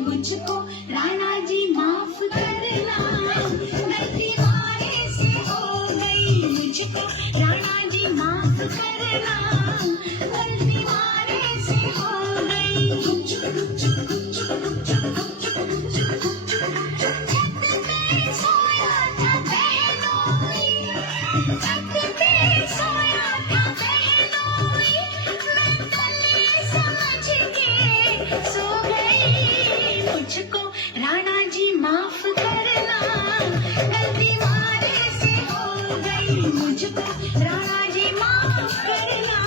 मुझको राणा जी माफ करना, गलती मारे से हो गई। मुझको राणा जी माफ करना, गलती मारे से हो गई। छत पे सोया था बहनोई, छत पे सोया था बहनोई, मैं तले समझ के सो गई। मुझको राणा जी माफ करना, गलती मारे से हो गई। मुझको राणा जी माफ करना,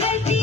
गलती